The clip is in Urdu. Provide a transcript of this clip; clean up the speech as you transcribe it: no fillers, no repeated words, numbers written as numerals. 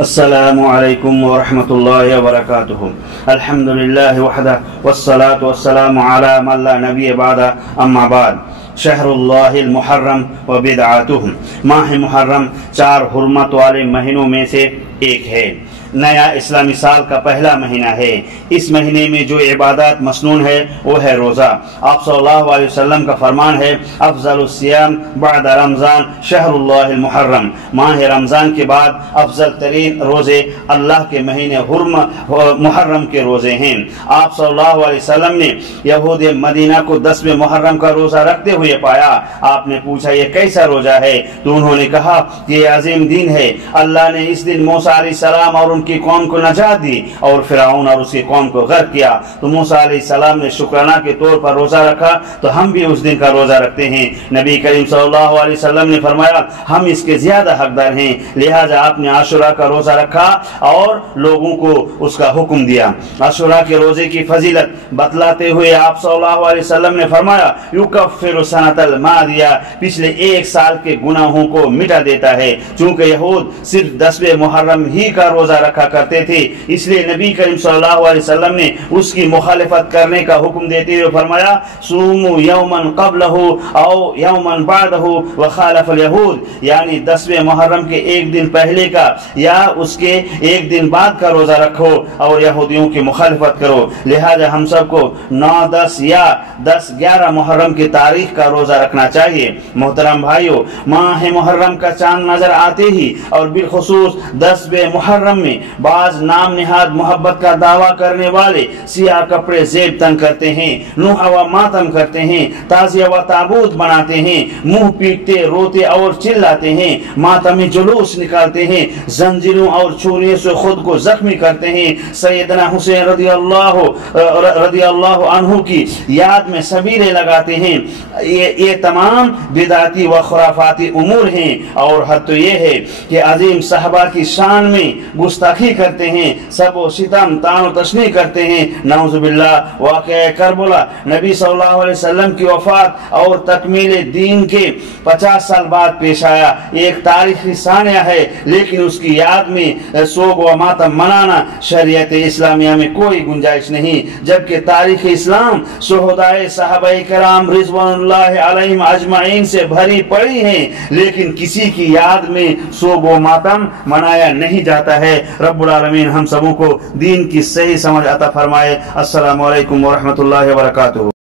السلام علیکم ورحمۃ اللہ وبرکاتہ۔ الحمد للہ وحدہ والصلاة والسلام علی من لا نبی بعدہ، اما بعد۔ شہر اللہ المحرم و بدعاتہ، ماہ محرم چار حرمت والے مہینوں میں سے ایک ہے۔ نیا اسلامی سال کا پہلا مہینہ ہے۔ اس مہینے میں جو عبادات مسنون ہے وہ ہے روزہ۔ آپ صلی اللہ علیہ وسلم کا فرمان ہے، افضل الصیام بعد رمضان شہر اللہ المحرم، ماہ رمضان کے بعد افضل ترین روزے اللہ کے مہینے محرم کے روزے ہیں۔ آپ صلی اللہ علیہ وسلم نے یہود مدینہ کو 10ویں محرم کا روزہ رکھتے ہوئے پایا۔ آپ نے پوچھا یہ کیسا روزہ ہے؟ تو انہوں نے کہا کہ یہ عظیم دین ہے، اللہ نے اس دن موسیٰ علیہ السلام اور ان کی قوم کو نجات دی اور فرعون اور اس کی قوم کو غرق کیا۔ تو موسیٰ علیہ السلام نے شکرانہ کے طور پر روزہ رکھا، تو ہم بھی اس دن کا روزہ رکھتے ہیں۔ نبی کریم صلی اللہ علیہ وسلم نے فرمایا ہم اس کے زیادہ حقدار ہیں، لہذا آپ نے عاشوراء کا روزہ رکھا اور لوگوں کو اس کا حکم دیا۔ عاشوراء کے روزے کی فضیلت بتلاتے ہوئے آپ صلی اللہ علیہ وسلم نے فرمایا یکفر سنۃ الماضیہ، پچھلے ایک سال کے گناہوں کو مٹا دیتا ہے۔ چونکہ یہود صرف 10ویں محرم ہی کا روزہ رکھا کرتے تھے، اس لیے نبی کریم صلی اللہ علیہ وسلم نے اس کی مخالفت کرنے کا حکم دیتے ہوئے فرمایا صوموا یوما قبلہ او یوما بعدہ وخالف الیہود، یعنی 10ویں محرم کے ایک دن پہلے کا یا اس کے ایک دن بعد کا روزہ رکھو اور یہودیوں کی مخالفت کرو۔ لہذا ہم سب کو 9، 10 یا 10، 11 محرم کی تاریخ کا روزہ رکھنا چاہیے۔ محترم بھائیو، ماہ محرم کا چاند نظر آتے ہی اور بالخصوص 10ویں محرم میں بعض نام نہاد محبت کا دعویٰ کرنے والے سیاہ کپڑے زیب تن کرتے ہیں، نوحہ و ماتم کرتے ہیں، تازیہ و تابوت بناتے ہیں، منہ پیٹتے، روتے اور چلاتے ہیں، ماتمی جلوس نکالتے ہیں، زنجیروں اور چھریوں سے خود کو زخمی کرتے ہیں، سیدنا حسین رضی اللہ عنہ کی یاد میں سبیلے لگاتے ہیں۔ یہ تمام بدعتی و خرافاتی امور ہیں، اور حد تو یہ ہے کہ عظیم صحابہ کی شان میں گستاخی کرتے ہیں، سب و ستم، طعن و تشنیع کرتے ہیں۔ نعوذ باللہ، واقعہ کربلا نبی صلی اللہ علیہ وسلم کی وفات اور تکمیل دین کے 50 سال بعد پیش آیا، ایک تاریخی ثانیہ ہے، لیکن اس کی یاد میں سوگ و ماتم منانا شریعت اسلامیہ میں کوئی گنجائش نہیں، جبکہ تاریخ اسلام شہدائے صحابہ کرام رضوان اللہ علیہم اجمعین سے بھری پڑی ہیں، لیکن کسی کی یاد میں سوگ و ماتم منایا نہیں جاتا ہے۔ رب العالمین ہم سبوں کو دین کی صحیح سمجھ عطا فرمائے۔ السلام علیکم ورحمۃ اللہ وبرکاتہ۔